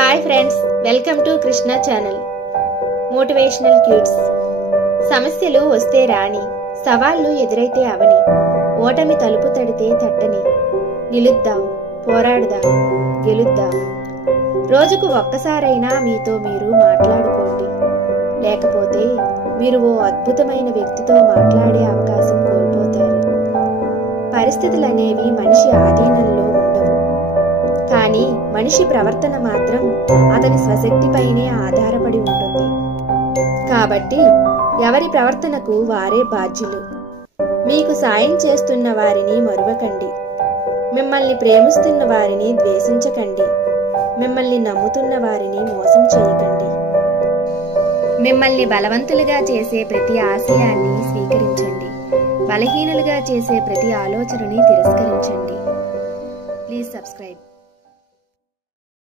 Hi friends, welcome to Krishna channel. Motivational cutes. సమస్యలు వస్తే రాని, సవాళ్లు ఎదురైతే అవని, ఓటమి తలుపు తడితే తట్టని, నిలుద్దాం, పోరాడదాం, గెలుద్దాం. రోజుకు ఒక్కసారైనా మీతో మీరు మాట్లాడుకోండి. లేకపోతే మీరు ఓ అద్భుతమైన వ్యక్తితో మాట్లాడే అవకాశం కోల్పోతారు. పరిస్థితులనేవి మనిషి ఆధీనంలో ఉండవు, కానీ మనిషి ప్రవర్తన మాత్రం అతని స్వశక్తిపైనే ఆధారపడి ఉంటుంది. కాబట్టి ఎవరి ప్రవర్తనకు వారే బాధ్యులు. మీకు సాయం చేస్తున్న వారిని మరువకండి. మిమ్మల్ని ప్రేమిస్తున్న వారిని ద్వేషించకండి. మిమ్మల్ని నమ్ముతున్న వారిని మోసం చేయకండి. మిమ్మల్ని బలవంతులుగా చేసే ప్రతి ఆశయాన్ని స్వీకరించండి. బలహీనులుగా చేసే ప్రతి ఆలోచనని తిరస్కరించండి. Please subscribe.